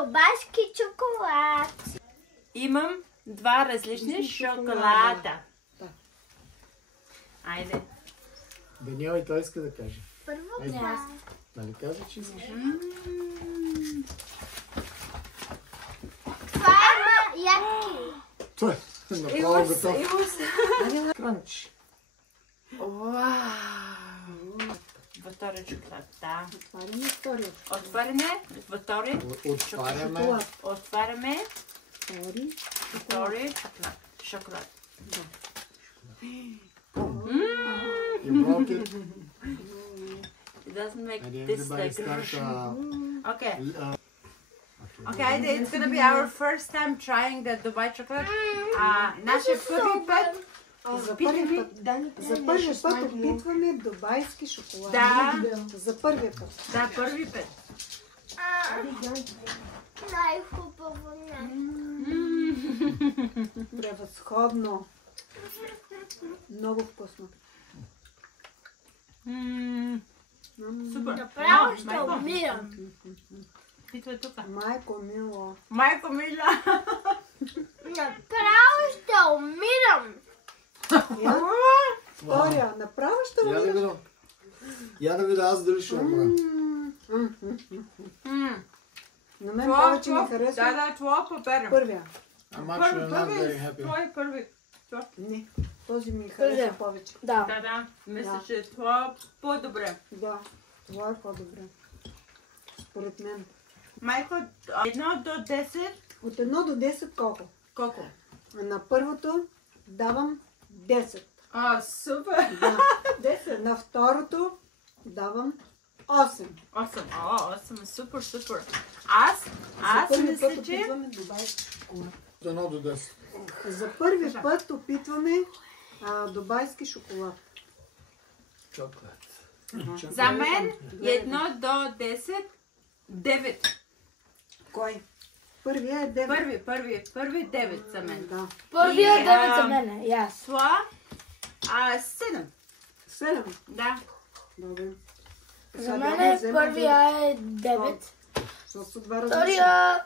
дубайски чоколад. Имам два различни шоколада. Да. Айде. Даниел и той иска да каже. Първо Айде. това. Нали каза, че искаш? Това има ядки. Той е направо готов. Кранч. Втори шоколад, да. Отваряме втория. Отваряме, втори. Отваряме. Отваряме Втори. втори шоколад. You broke it. It doesn't make And this everybody like... start Okay. okay. Okay, it's gonna be our first time trying the Dubai chocolate. Нашия първи път. За първи път опитваме дубайски шоколад. Да. За първи път. Да, първи път. Най-хубаво Превъзходно. Много вкусно. Супер. Направо ще умирам. Питва тук. Майко мило. Майко Миля. Направо ще умирам. Втория, направо ще Я да видя. Я да видя аз дали ще умра. На мен повече ми харесва Да, това по-перем. първия. I'm actually not very happy. Това е първи. Не, този ми харесва повече. Да. Мисля, че това по-добре. Да, това е по-добре. Според мен. Майко, 1 до 10. От 1 до 10 колко? Колко? На първото давам 10. Супер. Да. 10. На второто давам 8. 8. 8 е супер. Аз първи мисля, път че... опитваме дубайски шоколад. От 1 до 10. За първи път опитваме дубайски шоколад. Чоклад. За мен 1 до 10, 9. Кой? Първия е 9. Първи 9 за мен. Да. Първия И, 9 за мен. Яс. Това 7. 7. Да. Добре. За мен първия е 9. Защото са два различни. Втория...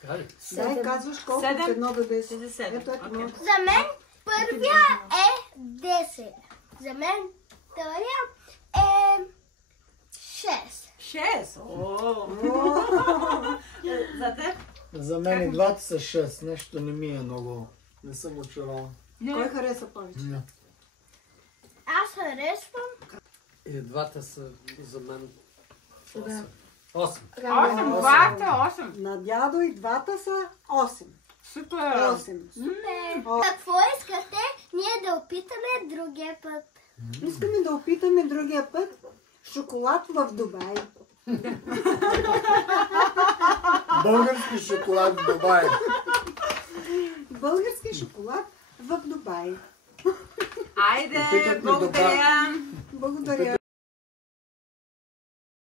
Така ли? Дай казваш колко от 1 до 10. 7. Ето, ето, много. За мен първия е 10. За мен втория е 6. 6. За теб? За мен и двата са 6. Нещо не ми е много. Не съм очарован. Кой хареса повече? Не. Аз харесвам. И двата са за мен 8. 8. 8. На дядо и двата са 8. Супер. 8. Какво искате ние да опитаме другия път? Искаме да опитаме другия път шоколад в Дубай. Български шоколад в Дубай. Български шоколад в Дубай. Айде, благодаря. Благодаря.